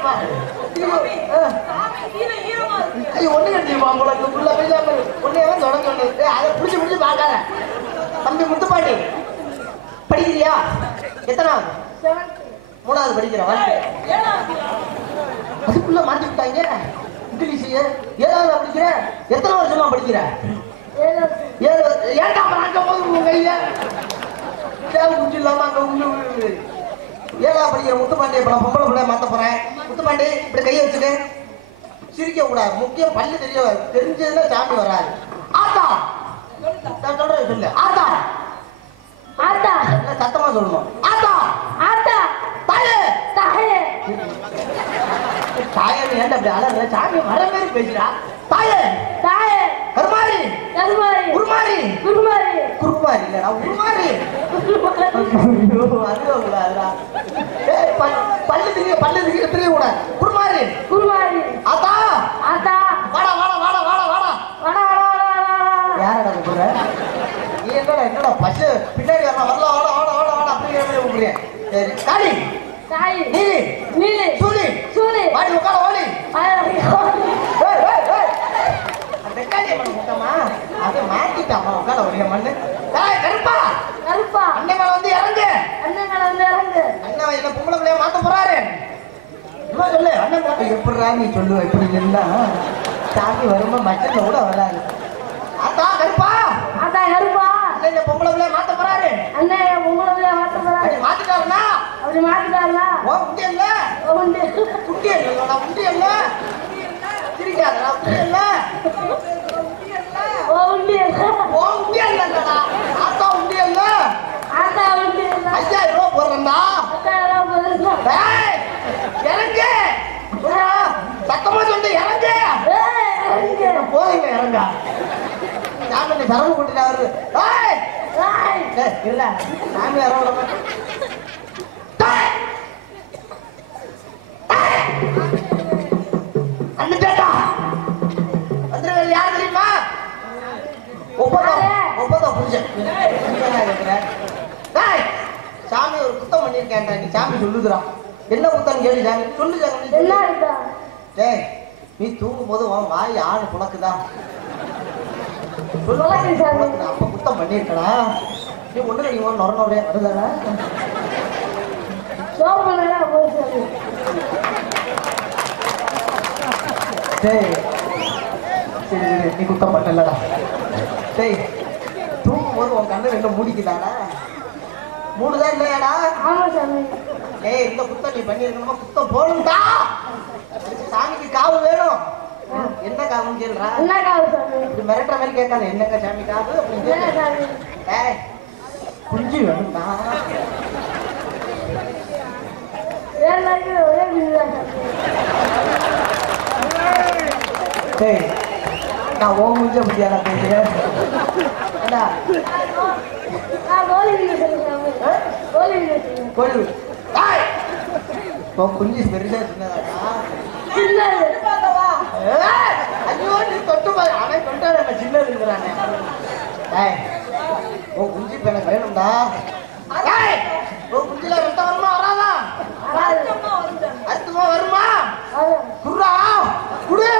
இருக்குமா ஐயோ ஒண்ணு கட்டிமா உங்களுக்கு உள்ள போய் ஒன்னே தான் தொடங்க சொன்னது அதை பிடிச்சி பிடிச்சி பார்க்காத தம்பி முத்துப்பாண்டி படிக்கிறியா எத்தனாவது மூணாவது படிக்கிற அதுக்குள்ள மாத்தி விட்டாங்க இங்கிலீஷ் ஏழாவது படிக்கிற எத்தனை வருஷமா படிக்கிற ஏழு ஏன்டா அப்புறம் அங்க போய் உங்க கையில தேவை குஞ்சு இல்லாம அங்க உள்ள ஏழாவது படிக்கிற முத்துப்பாண்டி இப்ப நான் பொம்பளை பிள்ளை மாத்த போறேன். முத்துப்பாண்டி இப்படி கையை வச்சுக்க சிரிக்க கூடாது. முக்கியம் பல்லு தெரிய தெரிஞ்சதுன்னா சாமி வராது. ஆத்தா! நான் சொல்றேன் சொல்லு. ஆத்தா! ஆத்தா! சத்தமா சொல்லணும் ஆத்தா! ஆத்தா! தாயே! தாயே! தாயே ஏன்டா அப்படி அழகு சாமி வர மாதிரி பேசுறா தாயே! தாயே! கருமாரி! கருமாரி! உருமாரி குருமாரி! குருமாரி இல்லடா உருமாரி! ஐயோ, அழுக கூடாதுடா. பல்லு திரிய பல்லு திரிய திரிய கூடாது குருமாரி குருமாரி ஆத்தா ஆத்தா வாடா வாடா வாடா வாடா வாடா வடா வடா வடா யாரடா கூப்பிடுற நீ என்னடா என்னடா பஸ் பின்னாடி வரலாம் வரலாம் வாடா வாடா வாடா வாடா அப்படிங்கிற மாதிரி கூப்பிடுறேன் சரி காளி தாய் நீலி நீலி சூலி சூலி வாடி உட்கார ஓடி அதை மாத்திட்டாமா உட்கார ஓடிய மண்ணு கருப்பா அண்ணன் மேல வந்து இறங்கு அண்ணன் வந்து இறங்கு அண்ணன் என்ன பொம்பளை பிள்ளைய மாத்த போறாரு சும்மா எப்படிடா நீ சொல்லுவ? இப்படி இல்லைன்னா சாமி வரும்போது மச்சல கூட வராது. ஆத்தா கருப்பா! ஆத்தா கருப்பா! அண்ணன் இந்த பொம்பளை பிள்ளைய மாத்த போறாரு. அண்ணன் உங்களை மாத்த போறாரு. அப்படி மாத்திட்டாருன்னா? அப்படி மாத்திட்டாருல ஓ உண்டி இல்ல உண்டு உண்டி இல்ல உண்டி இல்ல சிரிக்காத நான் உண்டி இல்ல ஓ உண்டு ஓ உண்டி இல்லடா ஆத்தா உண்டி இல்ல ஆத்தா உண்டு ஐயாயிரம் ரூபாய் போடுறேன்டா ஆத்தா எல்லாம் போதும் டேய் இறங்கு சொல்றா, சத்தமா சொல்லு இறங்கு போதுங்க இறங்க சாமி சரவு கூட்டிட்டு வருது டேய் டேய், இல்ல சாமி வர விட மாட்டேன். டேய்! டேய்! வந்துட்டேன்டா. வந்துருவேன், யார் தெரியுமா? ஒப்பந்தம் ஒப்பந்தம் புரிஞ்சேன். டேய் சாமி ஒரு குத்தம் பண்ணியிருக்கேன்டா நீ சாமி சொல்லுதுடா. என்ன குத்தம் கேளு சாமி? சொல்லு சாமி என்ன டேய் நீ தூங்கும் போது வாய் ஆடு புழக்குதா அப்ப குத்தம் பண்ணியிருக்கடா நீ ஒண்ணு நீ ஒன்று நொற நொறையா வருதாடா சோப்பு நல்லா போய் சொல்லு டேய் சரி சரி, நீ குத்தம் பண்ணலடா டேய் தூங்கும் போது உன் கண்ணு ரெண்டும் மூடிக்குதாடா மூடுதா இல்லையாடா ஆமா சாமி. ஏய் இந்த குத்தம் நீ பண்ணியிருக்கணுமா? குத்தம் போகணும்டா சாமிக்கு காவு வேணும். என்ன காவுன்னு கேளுடா? என்ன காவு சாமி? இப்படி மிரட்டுற மாதிரி கேட்காத. என்னங்க சாமி காவு அப்படின்னு என்ன. சாமி ஏய் குஞ்சு வேணும்டா. ஒரே நான் ஓ முஞ்ச பேசுறேன் ஏண்டா, நான் வீடு வீடு ஏய் உன் குஞ்சு பெருசா சின்னது. ஏய், ஐயோ நீ தொட்டு பாரு. அவன் தொட்டாரு நம்ம சின்ன இருக்கிறானே. உன் குஞ்சு இப்ப எனக்கு வேணும்டா. உன் குஞ்சுல ரத்தம் வருமா வராதா? அத்துமா வருமா. குடுறா குடு.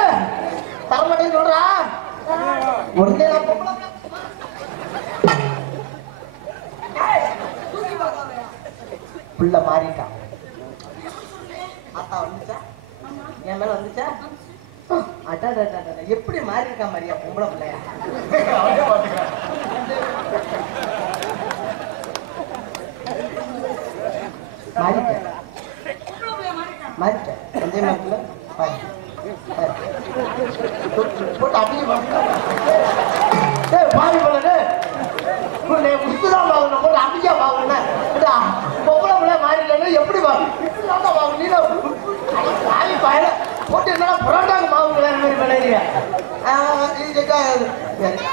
தரமாட்டேன்னு சொல்றா. ஒருத்தே நான் பொம்பளை புள்ள. மாறிட்டான். வந்துச்சா? என் மேல வந்துச்சா? அடா, எப்படி மாறி இருக்கா மாதிரியா பொம்பளை பிள்ளையா? மாறிட்டேன். மாறிட்டேன். போட்டு- அப்படியே பாவி பிள்ளை, உன்னை வாங்கணும் போட்டு பொம்பளை பிள்ளை மாறிட்டேன்னா எப்படி வாங்கணும் நீ தான் பாவி போட்டு என்னடா புரோட்டாங்க மாவு வேற மாதிரி விளையாடுறிய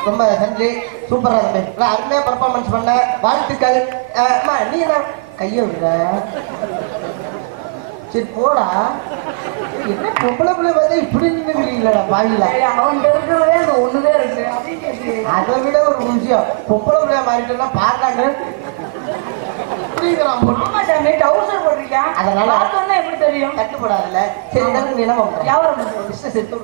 ரொம்ப நன்றி. சூப்பரா இருந்து நல்லா அருமையா பர்ஃபார்மன்ஸ் பண்ண. வாழ்த்துக்கள். அம்மா நீ என்ன? கையை விடுற. சரி போடா. என்ன பொம்பளை பிள்ளை பார்த்தா இப்படி நின்னுக்கிறீங்களா பாவில அவன் இருக்கிறதே அந்த ஒண்ணுதான் இருக்கு. அதை விட ஒரு விஷயம் பொம்பளை பிள்ளைய மாறிட்டோம்னா போட்டிருக்கேன் அதனால- எப்படி தெரியும்? கட்டுப்படாதுல்ல. சரி நீ என்ன வியாபாரம். பிசினஸ் எடுத்து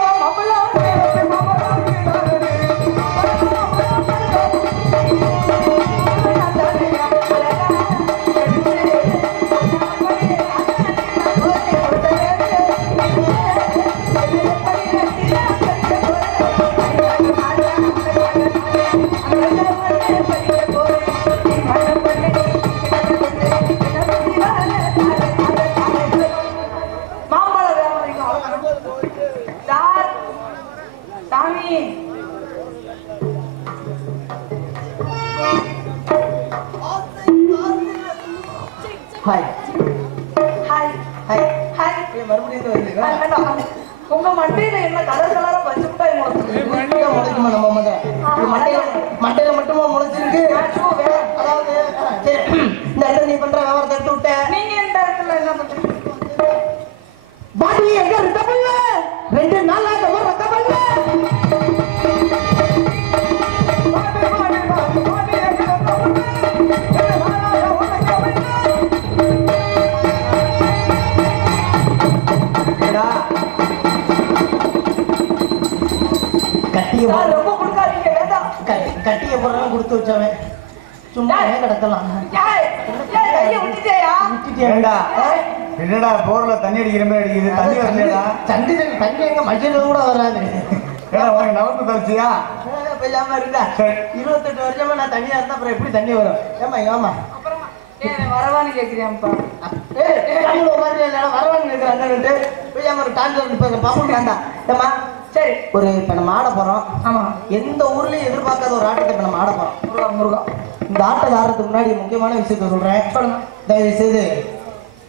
나가서 கட்டிய போடுறவன் கொடுத்து வச்சவன். சும்மா ஏன் கிடக்கலாம். ஏய், ஏய், கையை விட்டுட்டேயா? ஏண்டா? என்னடா போர்ல தண்ணி அடிக்கிற மாதிரி அடிக்குது? தண்ணி வரலையடா தண்ணி தண்ணி தண்ணி எங்க மஞ்சள் கூட வராது. ஏடா உனக்கு நவத்து தவிச்சியா பேசாம இருந்தா. இருபத்தெட்டு வருஷமா நான் தனியா இருந்தா அப்புறம் எப்படி தண்ணி வரும்? ஏமா ஏமா அப்புறமா ஏய், வரவான்னு இருக்கிறாங்க பேசாம ஒரு டான்ஸ் பாப்போம் வேண்டாம். ஏமா சரி. ஒரு இப்ப நம்ம ஆட போறோம். ஆமா. எந்த ஊர்லயும் எதிர்பார்க்காத ஒரு ஆட்டத்தை இப்ப நம்ம ஆட போறோம். முருகா முருகா. இந்த ஆட்டத்தை ஆடுறதுக்கு முன்னாடி முக்கியமான விஷயத்த சொல்றேன். சொல்லுங்க. தயவு செய்து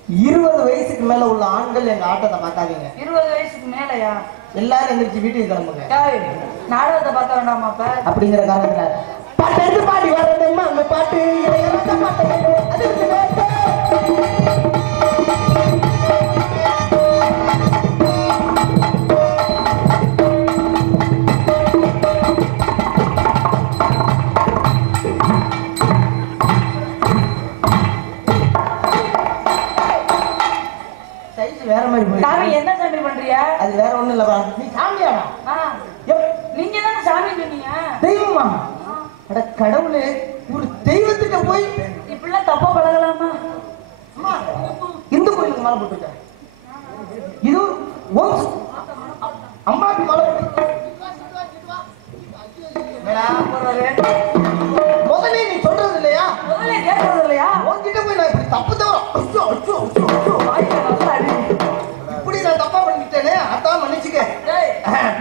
இருபது வயசுக்கு மேல உள்ள ஆண்கள் எங்க ஆட்டத்தை பார்க்காதீங்க. இருபது வயசுக்கு மேலயா? எல்லாரும் எந்திரிச்சு வீட்டுக்கு கிளம்புங்க. நாடகத்தை பார்க்க வேண்டாமா அப்ப? அப்படிங்கிற காரணத்துல பாட்டு எடுத்து பாடி வரணுமா அந்த பாட்டு பாட்டு. சைஸ் வேற மாதிரி சாமி போயிடுச்சு என்ன சாமி பண்றிய அது வேற ஒண்ணும் இல்லப்பா நீ சாமியாடா நீங்க தானே சாமி சொன்னீங்க தெய்வமா அட கடவுளே ஒரு தெய்வத்துக்கு போய் இப்படிலாம் தப்பா பழகலாமா? அம்மா, இந்து கோயிலுக்கு மாலை போட்டுருக்க இது அம்மாவுக்கு மாலை போட்டு முதல்ல நீ சொல்றது இல்லையா? முதல்ல கேட்கறது இல்லையா? உன்கிட்ட போய் நான் இப்படி தப்பு அச்சோ, அச்சோ, அச்சோ, அச்சோ.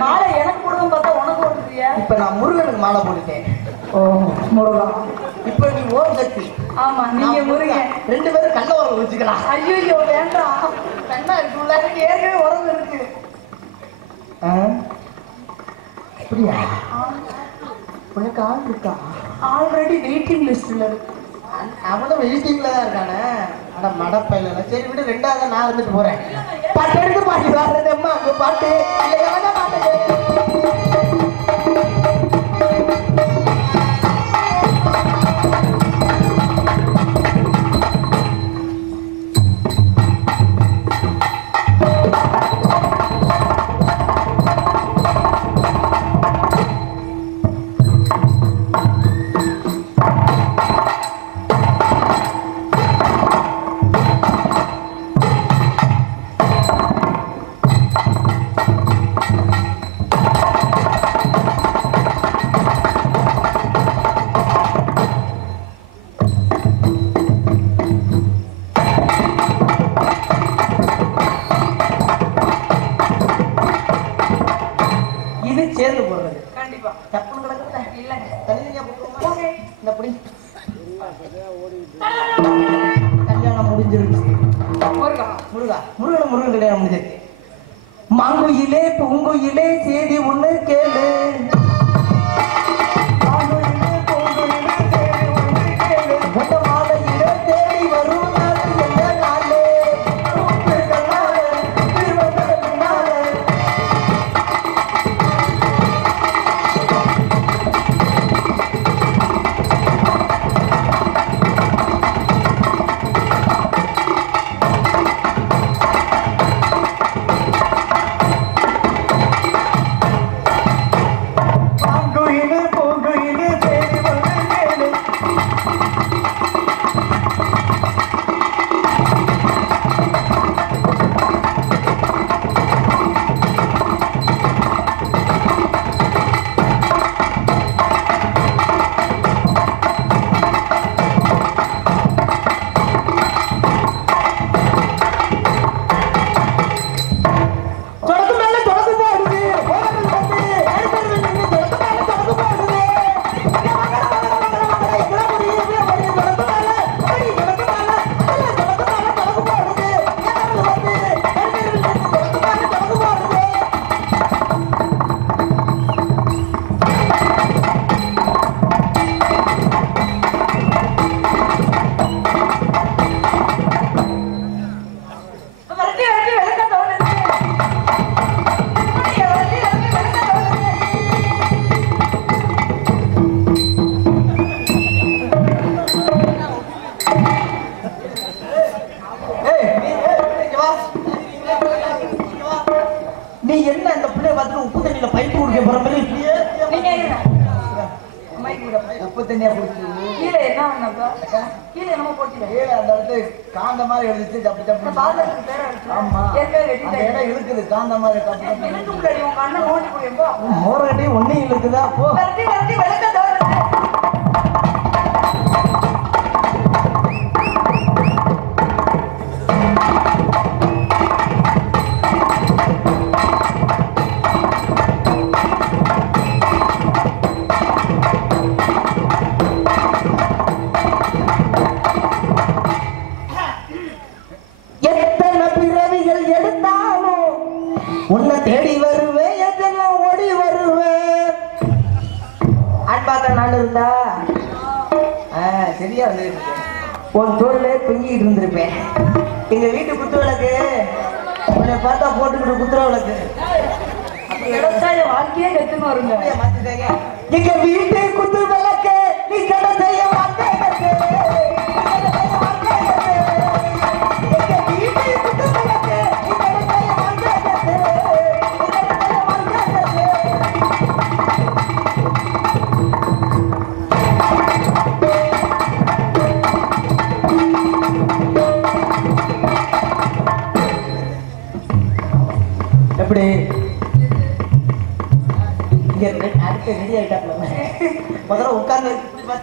மாலை எனக்கு போடுவோம் பார்த்தா உனக்கு ஓட்டுறிய இப்ப நான் முருகனுக்கு மாலை போட்டுட்டேன். ஓ முருகா. இப்ப நீ ஓம் சக்தி ஆமா நீங்க முருகன். ரெண்டு பேரும் கண்ண உரம் வச்சுக்கலாம். ஐயோ வேண்டாம். கண்ணா எனக்கு ஏற்கனவே உறவு இருக்கு? அப்படியா? உனக்கு ஆள் இருக்கா? ஆல்ரெடி வெயிட்டிங் லிஸ்ட்ல இருக்கு. அவன்- அவனும் வெயிட்டிங்ல தான் இருக்கானே. அட மடப்பையில சரி விடு ரெண்டாவது நான் இருந்துட்டு போறேன். பாட்டு எடுத்து பாட்டு பாடுறது அம்மா அங்க பாட்டு. பாட்டு. எங்க வீட்டு குத்து விளக்கு உன்னை பார்த்தா போட்டுக்கிட்டு குத்துற விளக்கு விவசாய வாழ்க்கையே கெத்துன்னு வருங்க. எங்க வீட்டு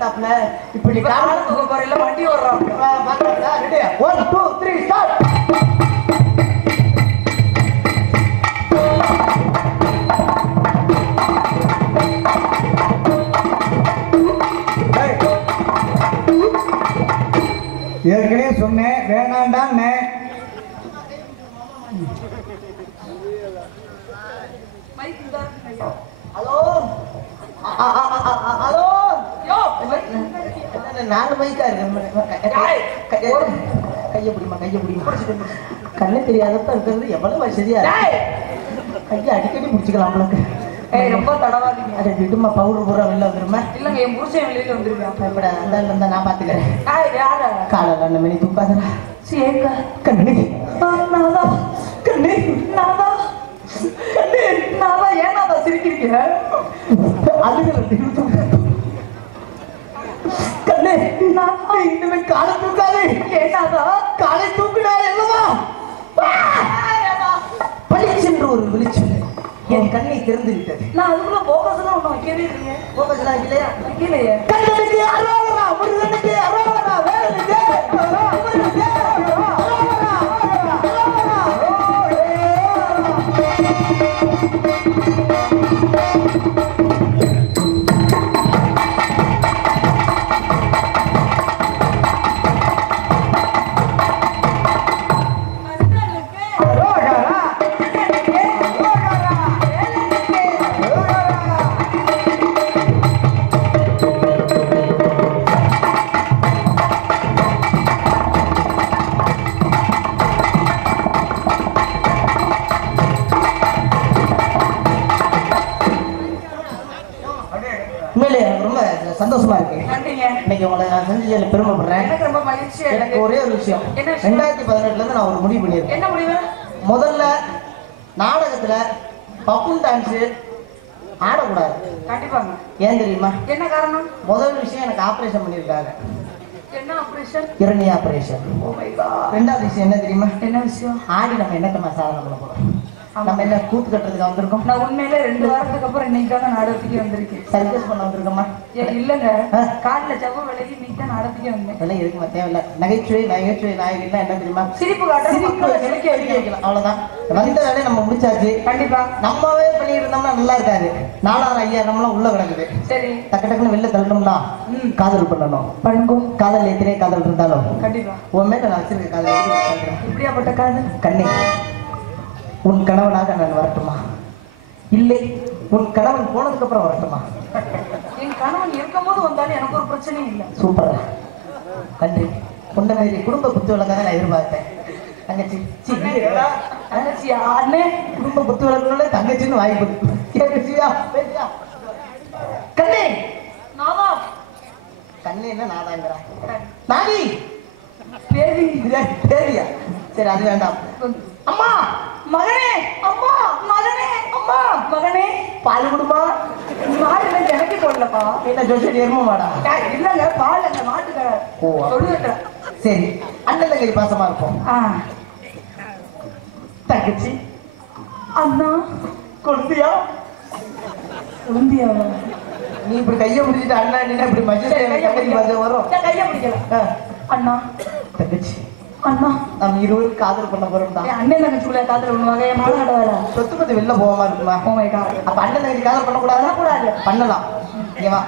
உட்கார்ந்து இப்படி தூக்க போறேன் வண்டி ஓடுறாங்க பார்த்தாப்ல ready one two three start ஏற்கனவே சொன்னேன் வேணாண்டான்னு நாலு மைக்கா இருக்கு கையை பிடிமா கையை பிடிமா கண்ணு தெரியாதப்ப இருக்கிறது எவ்வளவு வசதியா. கையை அடிக்கடி பிடிச்சிக்கலாம் உங்களுக்கு ஏய், ரொம்ப தடவாதீங்க அதை விடுமா பவுடர் பூரா வெளில வந்துருமா இல்லங்க என் புருஷன் வெளியில வந்துருக்கான் அந்த இருந்தா நான் பாத்துக்கிறேன்? காலையில் அந்த மணி தூக்காதடா சேக்கா. கண்ணு நானா? கண்ணு நானா? கண்ணு நானா? ஏன் சிரிக்கிறீங்க? அதுக்கு கண்ணு நான் இனிமே காலை தூக்காது. ஏன் நானா? காலை தூக்குடா எல்லவா பளிச்சென்று ஒரு வெளிச்சம். என் கண்ணை திறந்து விட்டது. நான் அதுக்குள்ள focus எல்லாம் ஒண்ணும் வைக்கவே இல்லையே. போகலாம் இல்லையா? வைக்கலையே. கண்ணனுக்கு அரோகரா முருகனுக்கு அரோகரா வேலனுக்கு அரோகரா, முருகனுக்கு ஆடக்கூடாது. கண்டிப்பாங்க. ஏன் தெரியுமா? என்ன காரணம்? முதல் விஷயம் எனக்கு ஆபரேஷன் பண்ணியிருக்காங்க. என்ன ஆபரேஷன் இரணி ஆபரேஷன் ரெண்டாவது விஷயம் என்ன தெரியுமா? என்ன விஷயம்? ஆடி நம்ம என்னக்கம்மா சாதனை பண்ண போறோம்? நம்ம என்ன கூத்து கட்டுறதுக்கு வந்திருக்கோம் நான் உண்மையிலே ரெண்டு வாரத்துக்கு அப்புறம் இன்னைக்கு தான் நாடகத்துக்கு வந்திருக்கேன். சர்க்கஸ் பண்ண வந்திருக்கோமா? ஏ இல்லங்க. காட்டுல செவ்வ விலகி இன்னைக்கு தான் நாடகத்துக்கு வந்தேன். அதெல்லாம் எதுக்குமா தேவையில்ல. நகைச்சுவை நகைச்சுவை நாயகன் என்ன தெரியுமா? சிரிப்பு காட்டுறது சிரிப்பு வைக்க வைக்கலாம் அவ்வளவுதான். வந்த வேலையை நம்ம முடிச்சாச்சு. கண்டிப்பா. நம்மவே பண்ணிட்டு இருந்தோம்னா நல்லா இருக்காது. நாலாயிரம் ஐயாயிரம்லாம் உள்ள கிடக்குது. சரி. டக்கு டக்குன்னு வெளில தள்ளணும்னா. காதல் பண்ணணும். பழுங்கோ காதல் எத்தனை காதல் இருந்தாலும். கண்டிப்பா. உன் மேல நான் வச்சிருக்க காதல்? இப்படியாப்பட்ட காதல்? கண்ணே. உன் கணவனாக நான் வரட்டுமா? இல்லை உன் கணவன் போனதுக்கு அப்புறம் வரட்டுமா? என் கணவன் இருக்கும்போது வந்தாலும் எனக்கு ஒரு பிரச்சனையும் இல்லை. சூப்பரா. நன்றி. உன்ன மாதிரி குடும்ப குத்து விளக்க நான் எதிர்பார்த்தேன். தங்கச்சி? தங்கச்சி அண்ணே குடும்ப குத்து விளக்குள்ள தங்கச்சின்னு வாய்ப்பு பேசியா? கண்ணே! நானா? கண்ணே என்ன நாதாங்கிறா பேதி. இது தேதியா சரி அது வேண்டாம். அம்மா! மகனே அம்மா மகனே அம்மா மகனே. பால் குடுமா? மாடுல எனக்கு போடலப்பா. என்ன ஜோசியர் எரும மாடா? ஏய், இல்லங்க பால் அந்த மாட்டுக்கு ஓ. சொல்லுங்க சரி அண்ணன் தங்கச்சி பாசமா இருப்போம். தங்கச்சி. அண்ணா. கொழுந்தியா உந்தியாவா நீ இப்படி கையை பிடிச்சிட்டு அண்ணா என்ன இப்படி மஜிஸ்ட்ரேட் தங்கச்சி பாசம் வரும்? கையை பிடிக்கல. ஆ, அண்ணா. தங்கச்சி. அண்ணா நம்ம இருவரும் காதல் பண்ண போறோம் தான். அண்ணன் தங்கச்சிக்குள்ள காதல் பண்ணுவாங்க. என் மாலை வேலை சொத்து பத்தி வெளில போகாம இருக்குமா? மை காட் அப்ப அண்ணன் தங்கச்சி காதல் பண்ணக்கூடாதா? கூடாது. பண்ணலாம். இங்க வா.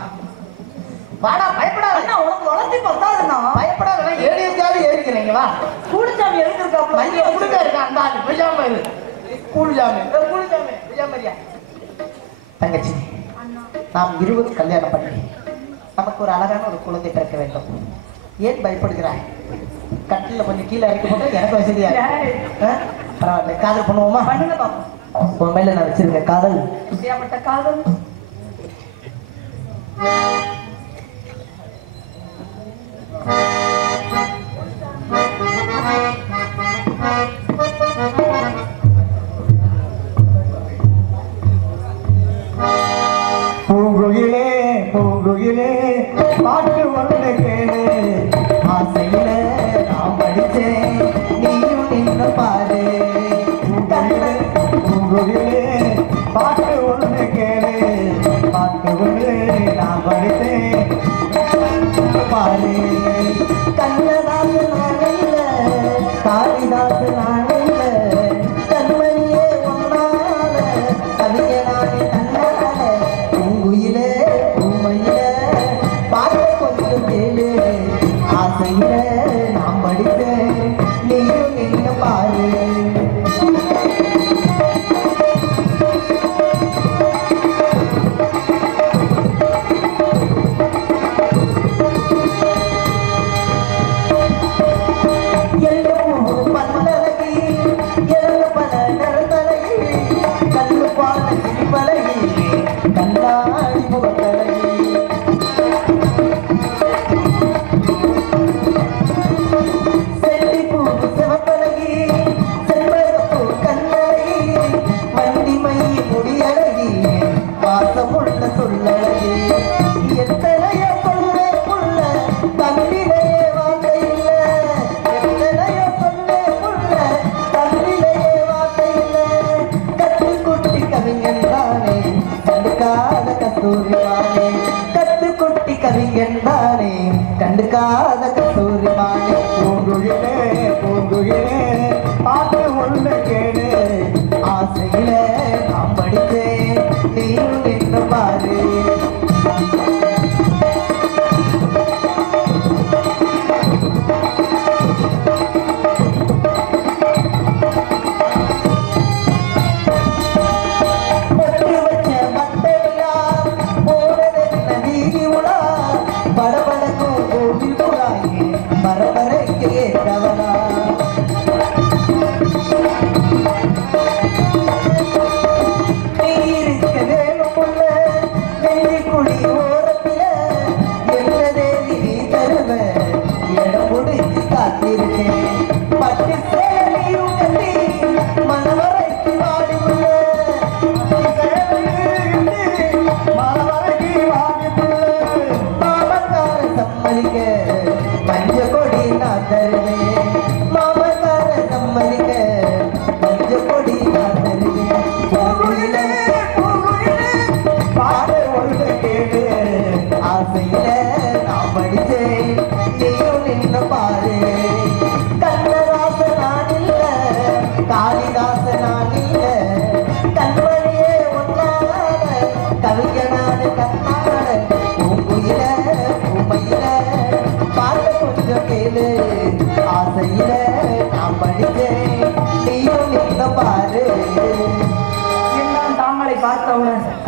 வாடா பயப்படாத. அண்ணா உனக்கு வளர்த்தி பத்தாதுண்ணா பயப்படாத ஏறி எத்தியாவது ஏறிக்கிறேன். இங்க வா. கூடிச்சாமி எழுந்திருக்காப்ல மஞ்சள் கொடுக்க இருக்கா? அந்த ஆளு. பெய்யாம இரு. கூழ் ஜாமி. பெய்யாமரியா தங்கச்சி நாம் இருவரும் கல்யாணம் பண்ணி நமக்கு ஒரு அழகான ஒரு குழந்தை பிறக்க வேண்டும். ஏன் பயப்படுகிறாய்? கட்டில கொஞ்சம் கீழே இறக்கி போட்டா எனக்கு வசதியா? பரவாயில்ல காதல் பண்ணுவோமா? பண்ணுங்க பாப்போம். உன் மேல நான் வச்சிருக்கேன் காதல். இப்படியாப்பட்ட காதல்? பூங்குயிலே பூங்குயிலே பாட்டு ஒன்று கேளு. ஆசையில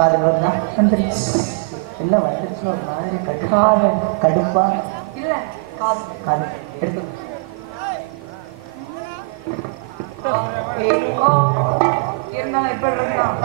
பார்த்தவுடன் காதல் வருதா வந்துருச்சு எல்லாம் வந்துருச்சுன்னு ஒரு மாதிரி கடுப்பா காதல். கடுப்பா. காதல். எடுத்து இருந்தாலும் எப்படி இருந்தான்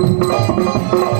Música